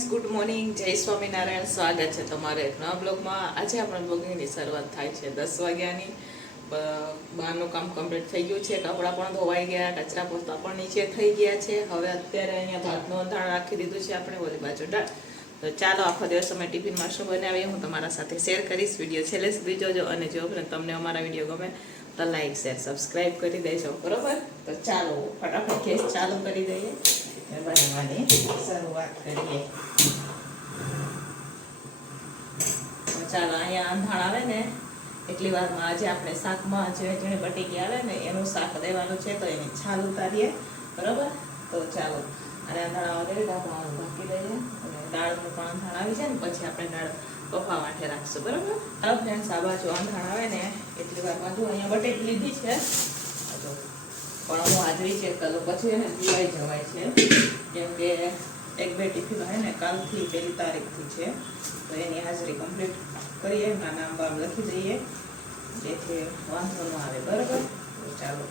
Friends good morning જય સ્વામિનારાયણ. સ્વાગત છે તમારે નવા બ્લોગમાં. આજે આપણા બ્લોગિંગની શરૂઆત થાય છે દસ વાગ્યાની. બહારનું કામ કમ્પ્લીટ થઈ ગયું છે. કપડાં પણ ધોવાઈ ગયા, કચરા પોતા પણ નીચે થઈ ગયા છે. હવે અત્યારે અહીંયા ભાતનું અંધાણ રાખી દીધું છે આપણે. ઓલી બાજુ દાળ તો ચાલો, આખો દિવસ અમે ટિફિનમાં શું બનાવીએ. હું તમારા સાથે શેર કરીશ. વીડિયો છેલ્લે સુધી જોજો અને જો તમને અમારા વીડિયો ગમે, તો લાઈક શેર સબસ્ક્રાઈબ કરી દેજો. બરોબર? તો ચાલો, ફટાફટ ગેસ ચાલુ કરી દઈએ. બનાવવાની શરૂઆત કરીએ. ચાલો, અહીંયા અંધાણ આવે ને, એટલી વારમાં આજે આપણે શાકમાં જે ઝીણી બટેકી આવે ને, એનું શાક દેવાનું છે, તો એની છાલ ઉતારીએ. બરોબર? તો ચાલો અને અંધાણ દઈએ ઢાંકવાનું ઢાંકી દઈએ અને દાળનું પણ અંધાણ આવી જાય ને, પછી આપણે દાળ બફવા માટે રાખશું. બરોબર? હવે ફ્રેન્ડ્સ આ બાજુ અંધાણ આવે ને, એટલી વારમાં જો અહીંયા બટેકી લીધી છે. પણ હું હાજરી ચેક કરું પછી એને પીવાઈ જવાય છે. કેમ કે એક બે ટિફિન હોય ને, કાલથી પહેલી તારીખથી છે. તો એની હાજરી કમ્પ્લીટ કરીએ એમના નામ બામ લખી દઈએ. જેથી વાંધો ન આવે, બરાબર? તો ચાલો,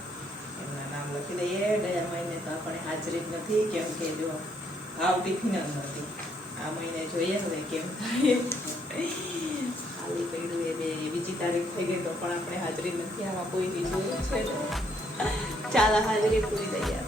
એમના નામ લખી દઈએ. ગયા મહિને તો આપણે હાજરી જ નથી, કેમ કે જો ભાવ ટિફિન જ નથી. આ મહિને જોઈએ હવે કેમ થાય. ખાલી પડ્યું એ બીજી તારીખ થઈ ગઈ તો પણ આપણે હાજરી નથી, આમાં કોઈ બીજું છે ને. ચાલો હાજરી પૂરી દઈએ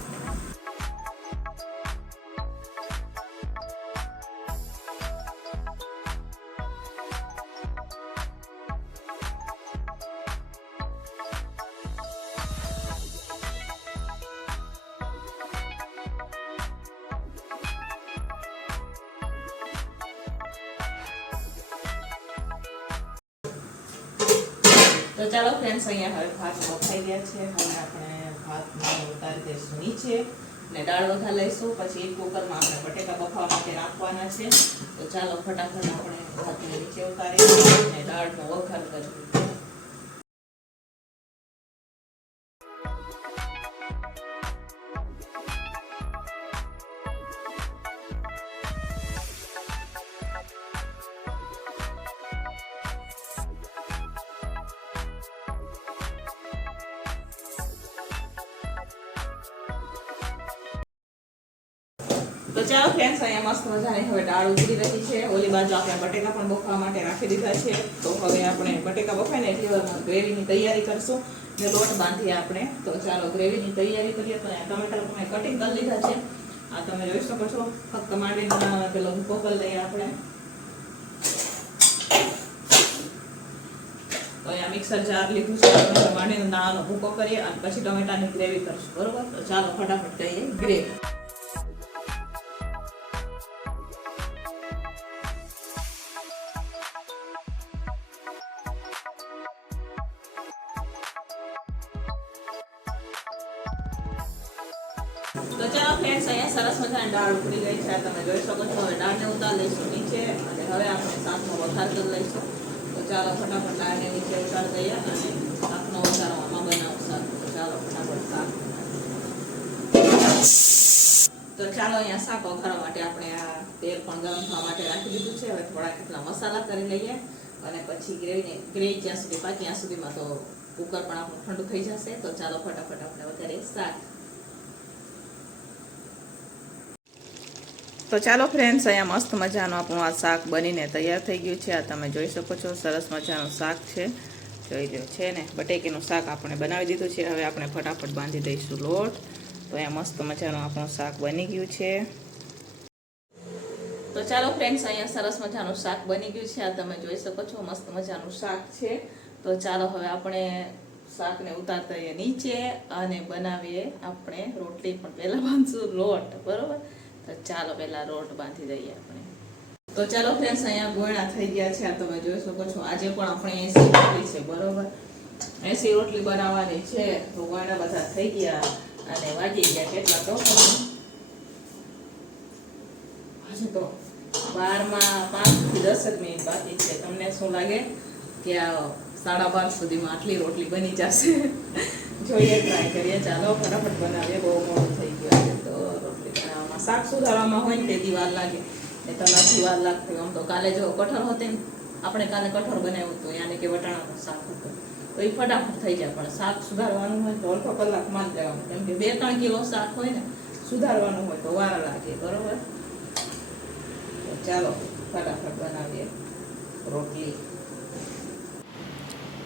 તો ચાલો ફ્રેન્ડ્સ અહીંયા હવે ભાત વખાઈ ગયા છે. હવે આપણે ભાતને ઉતારી દઈશું ને દાળ વઘાર લઈશું. પછી કુકરમાં આપણે બટેકા બફાવા માટે રાખવાના છે. તો ચાલો ફટાફટ આપણે ભાતને નીચે ઉતારી અને દાળનો વઘાર કરીએ. તો ચાલો ફ્રેન્ડ્સ અહીંયા મસ્ત મજાની હવે દાળ ઉતરી રહી છે. ઓલી બાજુ આપણે બટેકા પણ બફવા માટે રાખી દીધા છે. તો હવે આપણે બટેકા બફાય ને એટલી ગ્રેવીની તૈયારી કરશું ને લોટ બાંધીએ આપણે. તો ચાલો ગ્રેવીની તૈયારી કરીએ. તો અહીંયા ટમેટા મેં કટિંગ કરી લીધા છે. આ તમે જોઈ શકો છો. ફક્ત માંડીને પેલો ભૂકો કરી લઈએ આપણે. તો અહીંયા મિક્સર જાર લીધું છે. માંડીનો નાનો ભૂકો કરીએ અને પછી ટમેટાની ગ્રેવી કરશું. બરોબર? તો ચાલો ફટાફટ કરીએ ગ્રેવી. છે તમે જોઈ શકો છો, હવે દાળને ઉતાર લઈશું નીચે અને હવે આપણે શાકનો વઘાર કરી લઈશું. તો ચાલો ફટાફટ દાળને નીચે ઉતાર દઈએ અને શાકનો વઘાર આમાં બનાવશું તો ચાલો ફટાફટ શાક તો ચાલો અહીંયા શાક વઘારવા માટે આપણે આ તેલ પણ ગરમ થવા માટે રાખી દીધું છે. હવે થોડા કેટલા મસાલા કરી લઈએ અને પછી ગ્રેવીને ગ્રેવી જ્યાં સુધી પાકી ત્યાં સુધીમાં તો કુકર પણ આપણું ઠંડુ થઈ જશે. તો ચાલો ફટાફટ આપણે વધારે શાક તો ચાલો ફ્રેન્ડ્સ અહીંયા મસ્ત મજાનું આપણું આ શાક બનીને તૈયાર થઈ ગયું છે. આ તમે જોઈ શકો છો, સરસ મજાનું શાક છે. જોઈ લો છે ને, બટેકીનું શાક આપણે બનાવી દીધું છે. હવે આપણે ફટાફટ બાંધી દઈશું લોટ. તો અહીંયા મસ્ત મજાનું આપણું શાક બની ગયું છે. તો ચાલો ફ્રેન્ડ્સ અહીંયા સરસ મજાનું શાક બની ગયું છે. આ તમે જોઈ શકો છો, મસ્ત મજાનું શાક છે. તો ચાલો હવે આપણે શાકને ઉતારતા નીચે અને બનાવીએ આપણે રોટલી પણ પહેલાં બાંધશું લોટ, બરોબર? તો ચાલો પેલા રોટ બાંધી દઈએ આપણે. તો ચાલો ફ્રેન્ડ્સ અહીંયા ગોળા થઈ ગયા છે. આ તમે જોઈ શકો છો. આજે પણ આપણે એસી રોટલી છે, બરોબર? એસી રોટલી બનાવવાની છે. તો ગોળા બધા થઈ ગયા અને વાગી ગયા કેટલા તો? હજુ તો બારમાં પાંચથી દસ જ મિનિટ બાકી છે. તમને શું લાગે કે આ સાડા બાર સુધીમાં આટલી રોટલી બની જશે? જોઈએ ટ્રાય કરીએ. ચાલો, ફટાફટ બનાવીએ. બહુ મોડું થઈ ગયું તો રોટલી. શાક સુધારવામાં હોય ને તેથી વાર લાગે. એ તો નથી વાર લાગતી આમ તો કાલે જો કઠોળ હોતે ને આપણે કાલે કઠોળ બનાવ્યું હતું, યાને કે વટાણાનું શાક હતું. તો એ ફટાફટ થઈ જાય. પણ શાક સુધારવાનું હોય તો અડધો કલાકમાં જ લેવાનું. કેમ કે બે ત્રણ કિલો શાક હોય ને, સુધારવાનું હોય તો વાર લાગે. બરોબર? ચાલો, ફટાફટ બનાવીએ રોટલી.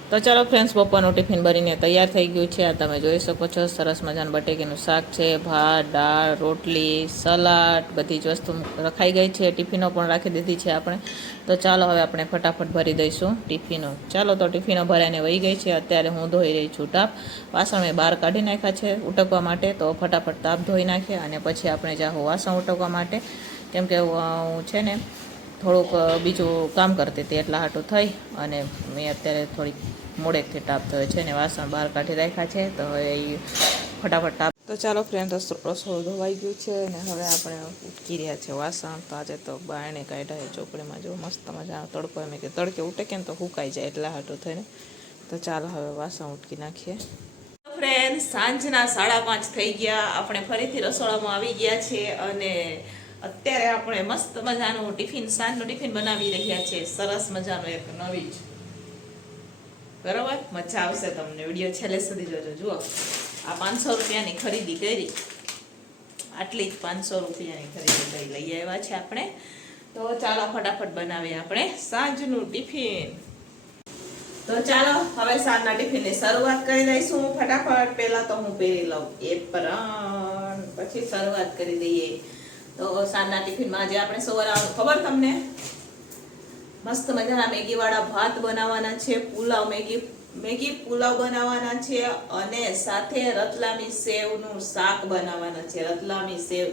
તો ચાલો ફ્રેન્ડ્સ બપોરનું ટિફિન ભરીને તૈયાર થઈ ગયું છે. આ તમે જોઈ શકો છો, સરસ મજાનું બટેકીનું શાક છે, ભાત, દાળ, રોટલી, સલાડ, બધી જ વસ્તુ રખાઈ ગઈ છે. ટિફિનો પણ રાખી દીધી છે આપણે. તો ચાલો હવે આપણે ફટાફટ ભરી દઈશું ટિફિનો. ચાલો તો ટિફિનો ભરાઈને વહી ગઈ છે. અત્યારે હું ધોઈ રહી છું તાપ વાસણ મેં બહાર કાઢી નાખ્યા છે ઉટકવા માટે. તો ફટાફટ તાપ ધોઈ નાખીએ અને પછી આપણે જાઉં વાસણ ઉટકવા માટે. કેમ કે હું છે ને થોડુંક બીજું કામ કરતી હતી એટલા હાટું થઈ અને મેં અત્યારે થોડીક મોડેકથી ટાપ થયો છે ને વાસણ બહાર કાઢી રાખ્યા છે તો હવે એ ફટાફટ ટાપ તો ચાલો ફ્રેન્ડ રસોડું ધોવાઈ ગયું છે અને હવે આપણે ઉટકી રહ્યા છે વાસણ. તો આજે તો બાયણે કાઢ્યા એ ચોપડીમાં. જો મસ્ત મજાનો તડકો એમ કે તડકે ઉટકે ને તો હુકાઈ જાય એટલા હાટું થઈને. તો ચાલો હવે વાસણ ઉટકી નાખીએ. ફ્રેન્ડ સાંજના સાડા પાંચ થઈ ગયા. આપણે ફરીથી રસોડામાં આવી ગયા છે અને અત્યારે આપણે મસ્ત મજાનું ટિફિન સાંજનું ટિફિન બનાવી રહ્યા છે. સરસ મજાનું એક નવી જ બરાબર? મજા આવશે તમને. વીડિયો છેલ્લે સુધી જોજો. જુઓ. આ પાંચસો રૂપિયાની ખરીદી કરી. આટલી જ પાંચસો રૂપિયાની ખરીદી કરી લઈ આવ્યા છે આપણે. તો ચાલો ફટાફટ બનાવીએ આપણે સાંજનું ટિફિન. તો ચાલો, હવે સાંજના ટિફિનની શરૂઆત કરી દઈશું ફટાફટ. પહેલા તો હું પહેરી લઉં એપ્રન, પછી શરૂઆત કરી દઈએ. તો સાંજના ટિફિનમાં આજે આપણે સવારે ખબર તમને? મસ્ત મજાના મેગી વાળા ભાત બનાવવાના છે, પુલાવ મેગી મેગી પુલાવ બનાવવાના છે અને સાથે રતલામી સેવનું શાક બનાવવાના છે. રતલામી સેવ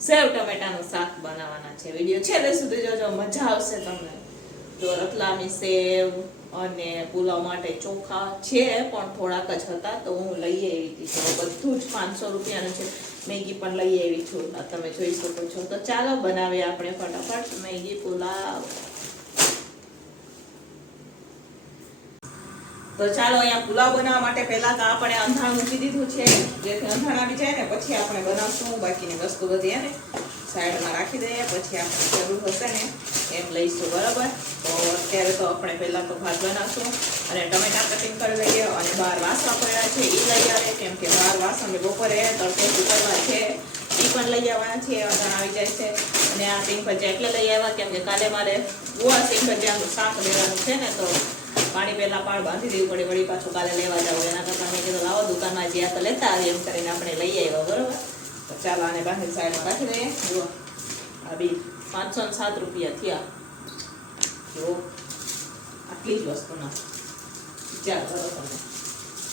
સેવ ટમેટાનું શાક બનાવવાના છે. વીડિયો છેલ્લે સુધી જોજો, મજા આવશે તમને. તો રતલામી સેવ અને પુલાવ માટે ચોખા છે, પણ થોડાક જ હતા, તો હું લઈ આવી હતી. બધું જ પાંચસો રૂપિયાનું છે. મેગી પણ લઈ આવી છું. તમે જોઈ શકો છો. તો ચાલો બનાવીએ આપણે ફટાફટ. મેગી પુલાવ. તો ચાલો અહીંયા પુલાવ બનાવવા માટે પહેલાં તો આપણે અંધાણ મૂકી દીધું છે. જેથી અંધાણ આવી જાય ને, પછી આપણે બનાવશું. બાકીની વસ્તુ બધી એને સાઈડમાં રાખી દઈએ. પછી આપણે જરૂર હશે ને એમ લઈશું, બરાબર? તો અત્યારે તો આપણે પહેલાં તો ભાત બનાવશું અને ટમેટા કટિંગ કરી લઈએ અને બહાર વાસણ પડ્યા છે એ લઈ આવે. કેમ કે બહાર વાસણ બપોરે તડકે સુકરવા છે. એ પણ લઈ આવવાના છે, અંધાણ આવી જાય છે. અને આ સિંગ ભજીયા એટલે લઈ આવ્યા, કેમ કે કાલે મારે ગોવા સિંગ ભજીયાનું શાક લેવાનું છે ને, તો પાણી પહેલા પાળ બાંધી દેવું પડે, વળી પાછું કાલે લેવા જવું. એના કરતાં મેં કીધું, લાવો દુકાનમાં જ્યાં તો લેતા આવીએ. એમ કરીને આપણે લઈ આવ્યા, બરોબર? તો ચાલો આને બાંધી સાઈડમાં રાખી દઈએ. જુઓ, આ બી પાંચસો ને સાત રૂપિયા થયા. જુઓ, આટલી જ વસ્તુના. વિચાર તમે.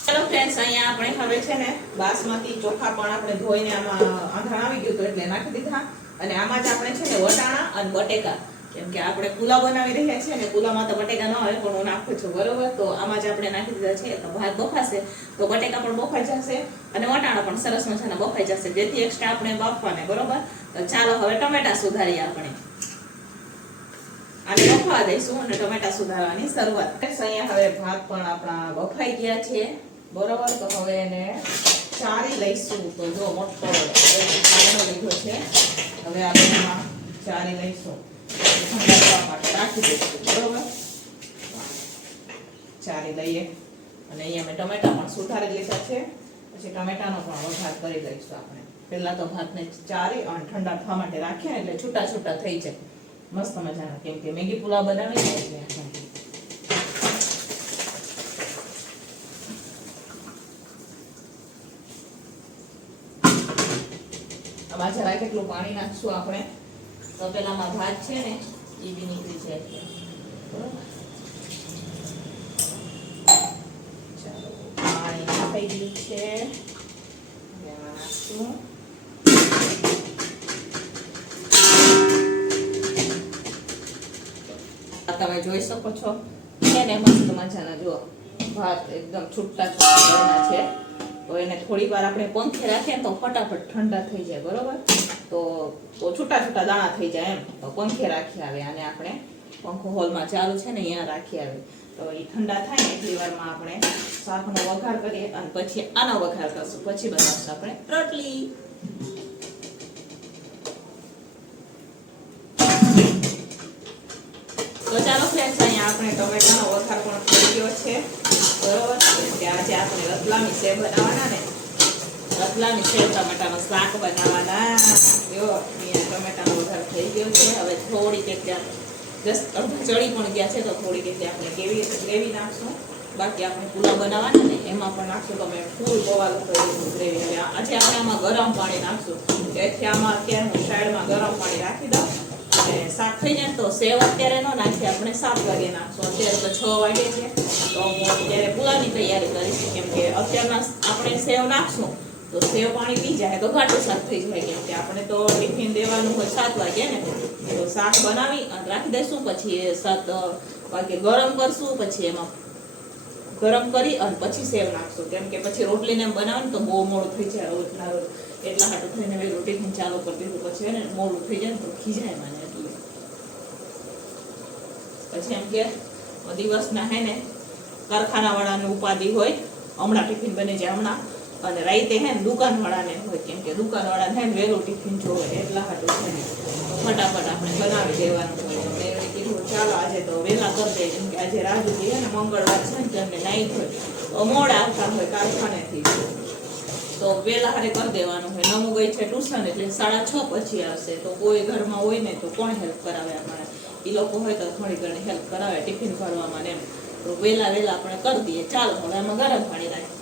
ચાલો ફ્રેન્ડ્સ અહીંયા આપણે હવે છે ને બાસમતી ચોખા પણ આપણે ધોઈને આમાં આંધણ આવી ગયું હતું એટલે નાખી દીધા. અને આમાં જ આપણે છે ને વટાણા અને બટેકા. કેમ કે આપણે પુલાવ બનાવી રહ્યા છીએ ને પુલાવમાં તો બટેકા ન હોય પણ હું નાખું છું, બરોબર? તો આમાં જ આપણે નાખી દીધા છે, તો ભાત બફાશે, તો બટેકા પણ બફાઈ જશે અને વટાણા પણ સરસ મજાના બફાઈ જશે, જેથી એક્સ્ટ્રા આપણે બાફવાને, બરોબર? તો ચાલો હવે ટમેટા સુધારીએ આપણે. આને બફવા દઈશું અને ટમેટા સુધારવાની શરૂઆત. અહીંયા હવે ભાત પણ આપણા બફાઈ ગયા છે, બરોબર? તો હવે એને ચારી લઈશું. તો જો, મોટો લીધો છે. હવે આપણે ચારી લઈશું. માટે રાખી દઈશું, બરોબર? ચારી લઈએ. અને અહીંયા મેં ટમેટા પણ સુધારી લીધા છે. પછી ટમેટાનો પણ વઘાર કરી દઈશું આપણે. પહેલા તો ભાતને ચારી અને ઠંડા થવા માટે રાખ્યા એટલે છૂટા છૂટા થઈ જાય. મસ્ત મજાના. કેમ કે મેગી પુલાવ બનાવી ને એટલે આમાં જરા કેટલું પાણી નાખશું આપણે. તો પેલામાં ભાત છે ને એ બી નીકળી જાય ચાલો પાણી નાખાઈ ગયું છે નાખશું આ તમે જોઈ શકો છો. છે ને મસ્ત મજાના જુઓ. ભાત એકદમ છૂટા છૂટા છે. તો એને થોડી વાર આપણે પંખે રાખીએ તો ફટાફટ ઠંડા થઈ જાય બરોબર? તો છૂટા છૂટા દાણા થઈ જાય એમ. તો પંખે રાખી આવે અને આપણે. પંખો હોલમાં ચાલુ છે ને અહીંયા રાખી આવે. તો એ ઠંડા થાય ને એટલી વારમાં આપણે શાકનો વઘાર કરીએ અને પછી આનો વઘાર કરશું. પછી બનાવશું આપણે રોટલી. તો ચાલો અહીંયા આપણે ટમેટાનો વઘાર પણ થઈ ગયો છે. બરોબર? કે આજે આપણે રતલામી સેવ બનાવવાના ને રતલામી સેવ ટમેટાનું શાક બનાવવાના. જો, અહીંયા ટમેટાનો વધારો થઈ ગયો છે. હવે થોડીક એટલે જસ્ટ અડધા ચડી પણ ગયા છે, તો થોડીક કેટલી આપણે કેવી ગ્રેવી નાખશું. બાકી આપણે પુલાવ બનાવવાના ને, એમાં પણ નાખશું. તમે ફૂલ બોવાલું કરી ગ્રેવી. એટલે આજે આપણે આમાં ગરમ પાણી નાખશું. તેથી આમાં અત્યારે હું સાઈડમાં ગરમ પાણી રાખી દઉં. અને શાક થઈ જાય તો સેવ અત્યારે ન નાખીએ, આપણે સાત વાગે નાખશું. અત્યારે તો છ વાગે છે. તો હું અત્યારે પુલાવની તૈયારી કરીશ. કેમ કે અત્યારના આપણે સેવ નાખશું. તો સેવ પાણી પી જાય તો ઘાટું શાક થઈ જાય કેમ કે આપણે તો ટિફિન દેવાનું હોય સાત વાગે ને, તો શાક બનાવી અને રાખી દઈશું, પછી સાત વાગે ગરમ કરશું, પછી એમાં ગરમ કરી અને પછી સેવ નાખશું. કેમ કે પછી રોટલીને એમ તો બહુ મોડું થઈ જાય રોજના એટલા હાટું થઈને મેં રોટી ચાલુ કરી દીધું, પછી ને મોડું થઈ જાય ને તો ખીજાય મને એટલે. પછી એમ કે, દિવસના હે ને કારખાના વાળાને ઉપાધિ હોય, હમણાં ટિફિન બને છે હમણાં. અને રાતે હે ને દુકાન વાળાને હોય કેમ કે દુકાન વાળાને હે ને વહેલું ટિફિન જોવે એટલા હાટું છે ને. ફટાફટ આપણે બનાવી દેવાનું હોય તો કીધું, ચાલો આજે તો વહેલા કરી દઈએ કેમ કે આજે રાજુજી હે ને, મંગળવાર છે ને તેમને નાઈટ હોય. તો મોડા આવતા હોય કારખાનેથી. તો વહેલા હારે કરી દેવાનું હોય નમું ગઈ છે ટ્યુશન એટલે સાડા છ પછી આવશે. તો કોઈ ઘરમાં હોય ને તો કોણ હેલ્પ કરાવે અમારે? એ લોકો હોય તો થોડી ઘણી હેલ્પ કરાવે ટિફિન ભરવામાં ને એમ. તો વહેલા વહેલા આપણે કરી દઈએ. ચાલો, હવે એમાં ગરમ પાણી નાખીએ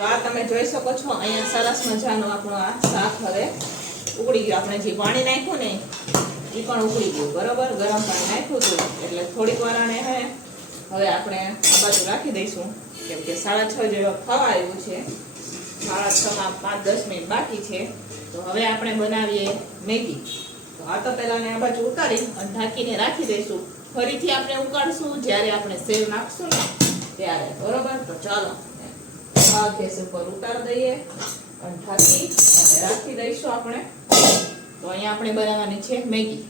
તો આ તમે જોઈ શકો છો, અહીંયા સરસ મજાનો આપણો આ શાક હવે ઉકળી ગયો. આપણે જે પાણી નાખ્યું ને એ પણ ઉકળી ગયું. બરોબર? ગરમ પાણી નાખ્યું હતું. એટલે થોડીક વાર આને હે, હવે આપણે આ બાજુ રાખી દઈશું. કેમ કે સાડા છ જેવા ખાવા આવ્યું છે. સાડા છ માં પાંચ દસ મિનિટ બાકી છે. તો હવે આપણે બનાવીએ મેગી. તો આ તો પહેલાં આ બાજુ ઉતારી અને ઢાંકીને રાખી દઈશું. ફરીથી આપણે ઉકાળશું. જ્યારે આપણે સેવ નાખશું ને, ત્યારે. બરોબર? તો ચાલો. ગેસ ઉપર ઉતારી દઈએ અને ઢાંકી અને રાખી દઈશું આપણે. તો અહીંયા આપણે બનાવવાની છે મેગી.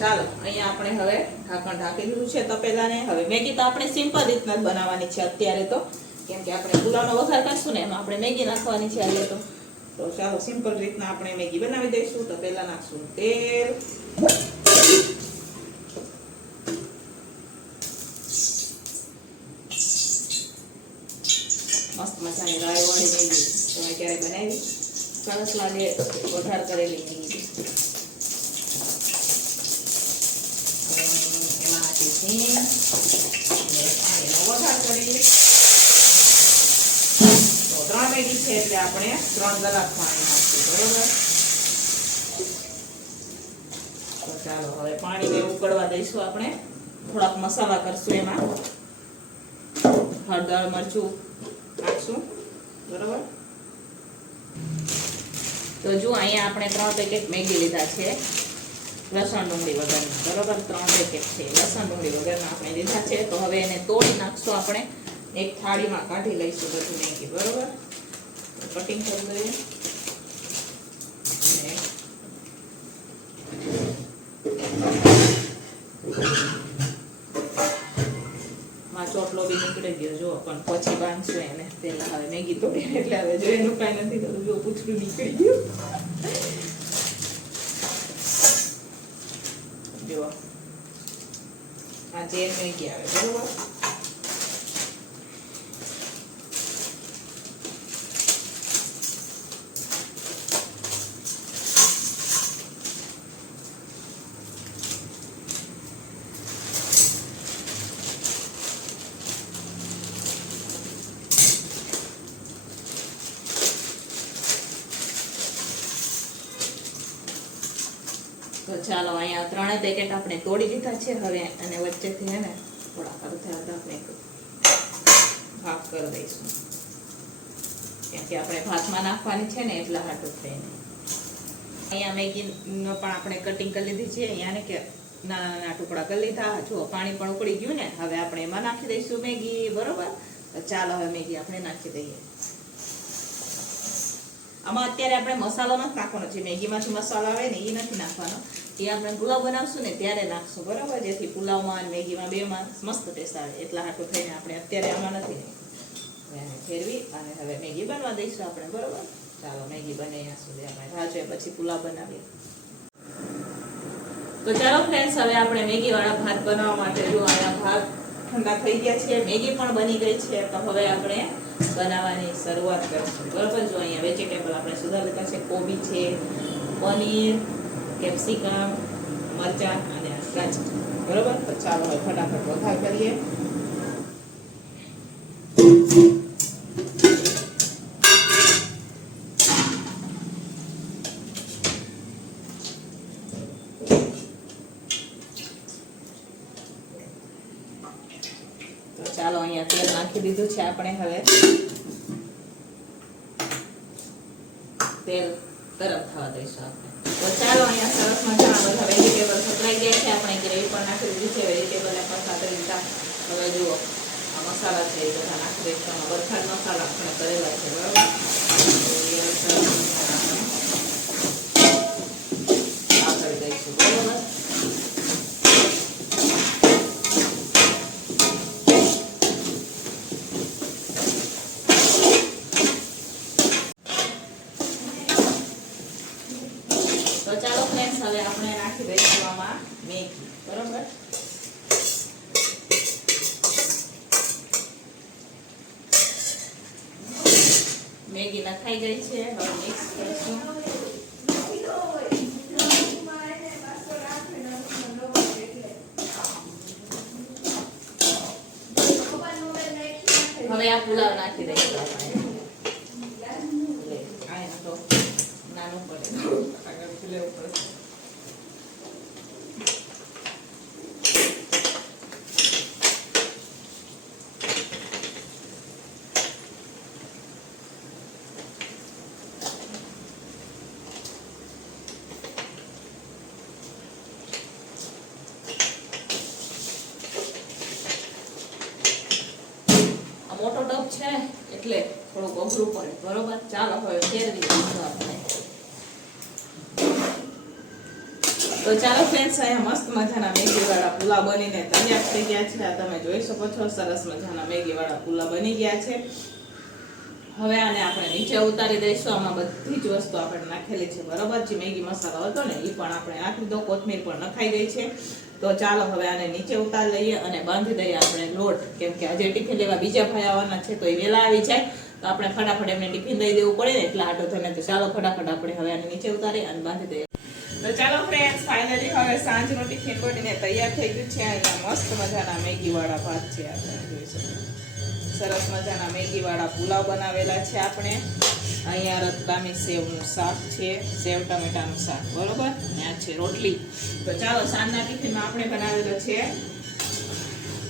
ચાલો, અહીંયા આપણે હવે ઢાંકણ ઢાંકી દીધું છે તપેલાને. હવે મેગી તો આપણે સિમ્પલ રીતના જ બનાવવાની છે અત્યારે તો. કેમ કે આપણે પુલાવનો વઘાર કરશું ને એમાં આપણે મેગી નાખવાની છે આજે તો. તો ચાલો સિમ્પલ રીતના આપણે મેગી બનાવી દઈશું. તો પહેલા નાખશું તેલ. મસ્ત મજાની રાય વાળી મેગી તમે ક્યારે બનાવી? સરસ લાગે વઘાર કરેલી મેગી ત્રણ છે એટલે આપણે ત્રણ ગ્લાસ પાણી બરોબર? ચાલો, હવે પાણીને ઉકળવા દઈશું આપણે. થોડાક મસાલા કરશું એમાં. હળદર, મરચું નાખશું બરાબર? તો જો અહીંયા આપણે ત્રણ પેકેટ મેગી લીધા છે. લસણ ડુંગળી વગરના. બરોબર? ત્રણ પેકેટ છે. લસણ ડુંગળી વગરના આપણે લીધા છે. તો હવે એને તોડી નાખશું આપણે. એક થાળીમાં કાઢી લઈશું બધું મેગી. બરોબર? કટિંગ કરી દઈએ. પેલા તો એટલે હવે જો એનું કાંઈ નથી થતું, જો પૂછડું નીકળી ગયું. જો આ જે મેગી આવે, બરોબર તો ચાલો અહીંયા ત્રણે પેકેટ આપણે તોડી દીધા છે હવે અને વચ્ચેથી હે ને અડધા અડધા આપણે ભાગ કરી દઈશું. કેમ કે આપણે ભાતમાં નાખવાની છે ને એટલા હાટું થઈને. અહીંયા મેગીનો પણ આપણે કટિંગ કરી લીધી છે અહીંયા ને કે નાના ટુકડા કરી લીધા. જો પાણી પણ ઉકળી ગયું ને. હવે આપણે એમાં નાખી દઈશું મેગી, બરોબર? તો ચાલો હવે મેગી આપણે નાખી દઈએ. આમાં અત્યારે આપણે મસાલો નથી નાખવાનો. છે મેગીમાંથી મસાલો આવે ને એ નથી નાખવાનો. એ આપણે પુલાવ બનાવશું ને ત્યારે નાખશું, બરાબર? જેથી પુલાવમાં મેગીમાં બેમાં મસ્ત ટેસ્ટ આવે. એટલા હાટું થઈને આપણે અત્યારે આમાં નથી ફેરવી અને હવે મેગી બનવા દઈશું આપણે, બરાબર? ચાલો, મેગી બને ત્યાં સુધી આપણે રાહ જોઈએ પછી પુલાવ બનાવીએ. તો ચાલો ફ્રેન્ડ્સ હવે આપણે મેગી વાળા ભાત બનાવવા માટે જો અહીંયા ભાત ઠંડા થઈ ગયા છે, મેગી પણ બની ગઈ છે, તો હવે આપણે બનાવવાની શરૂઆત કરીશું. બરાબર? જો અહીંયા વેજીટેબલ આપણે સુધાર લીધા છે, કોબી છે, પનીર કેપ્સિકમ, મરચાં અને ગાજર બરોબર? તો ચાલો હવે ફટાફટ વઘાર કરીએ. ચાલો અહીંયા તેલ નાખી દીધું છે આપણે હવે. તેલ ગરમ થવા દઈશું આપણે તો ચાલો અહીંયા સરસ મજાના બધા વેજીટેબલ સતરાઈ ગયા છે આપણે ગ્રેવી પણ નાખી દીધી છે વેજીટેબલ પણ સાથે લીધા. હવે જુઓ, આ મસાલા છે એ બધા નાખી દઈશું વરસાદ મસાલા આપણે કરેલા છે બરાબર તો એ સરસ મજાના આપણે આ કરી દઈશું બરાબર તો ચાલો ફ્રેન્ડ્સ હવે આપણે નાખી દઈશું આમાં મેગી બરોબર મેગી નખાઈ ગઈ છે હવે મિક્સ કરીશું હવે આ પુલાવ નાખી દઈએ. નાનું પડે. છે, એટલે થોડુંક અઘરું પડે. બરોબર? ચાલો, હવે ફેરવી તો ચાલો ફ્રેન્ડ્સ અહીંયા મસ્ત મજાના મેગીવાળા પુલા બનીને તૈયાર થઈ ગયા છે. આ તમે જોઈ શકો છો, સરસ મજાના મેગી વાળા પુલા બની ગયા છે. હવે આને આપણે નીચે ઉતારી દઈશું. આમાં બધી જ વસ્તુ આપણે નાખેલી છે. બરોબર? જે મેગી મસાલો હતો ને એ પણ આપણે નાખી દો. કોથમીર પણ નખાઈ ગઈ છે. તો ચાલો હવે આને નીચે ઉતારી લઈએ અને બાંધી દઈએ આપણે લોટ. કેમ કે આજે ટિફિન લેવા બીજા ભાઈ આવવાના છે તો એ વહેલા આવી જાય. તો આપણે ફટાફટ એમને ટિફિન દઈ દેવું પડે ને એટલે આટો થઈને તો ચાલો ફટાફટ આપણે હવે આને નીચે ઉતારી અને બાંધી દઈએ. તો ચાલો ફ્રેન્ડ્સ ફાઇનલી હવે સાંજનું ટિફિન બનીને તૈયાર થઈ ગયું છે. અહીંયા મસ્ત મજાના મેગી વાળા ભાત છે આપણે જોઈ શકો સરસ મજાના મેગીવાળા પુલાવ બનાવેલા છે આપણે. અહીંયા રતલામી સેવનું શાક છે, સેવ ટમેટાનું શાક, બરોબર? અને છે રોટલી. તો ચાલો સાંજના ટિફિનમાં આપણે બનાવેલો છે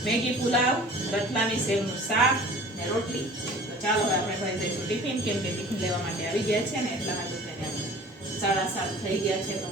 મેગી પુલાવ, રતલામી સેવનું શાક ને રોટલી. તો ચાલો હવે આપણે ભરી દઈશું ટિફિન, કેમ કે ટિફિન લેવા માટે આવી ગયા છે ને, એટલા માટે સાડા સાત થઈ ગયા છે. તો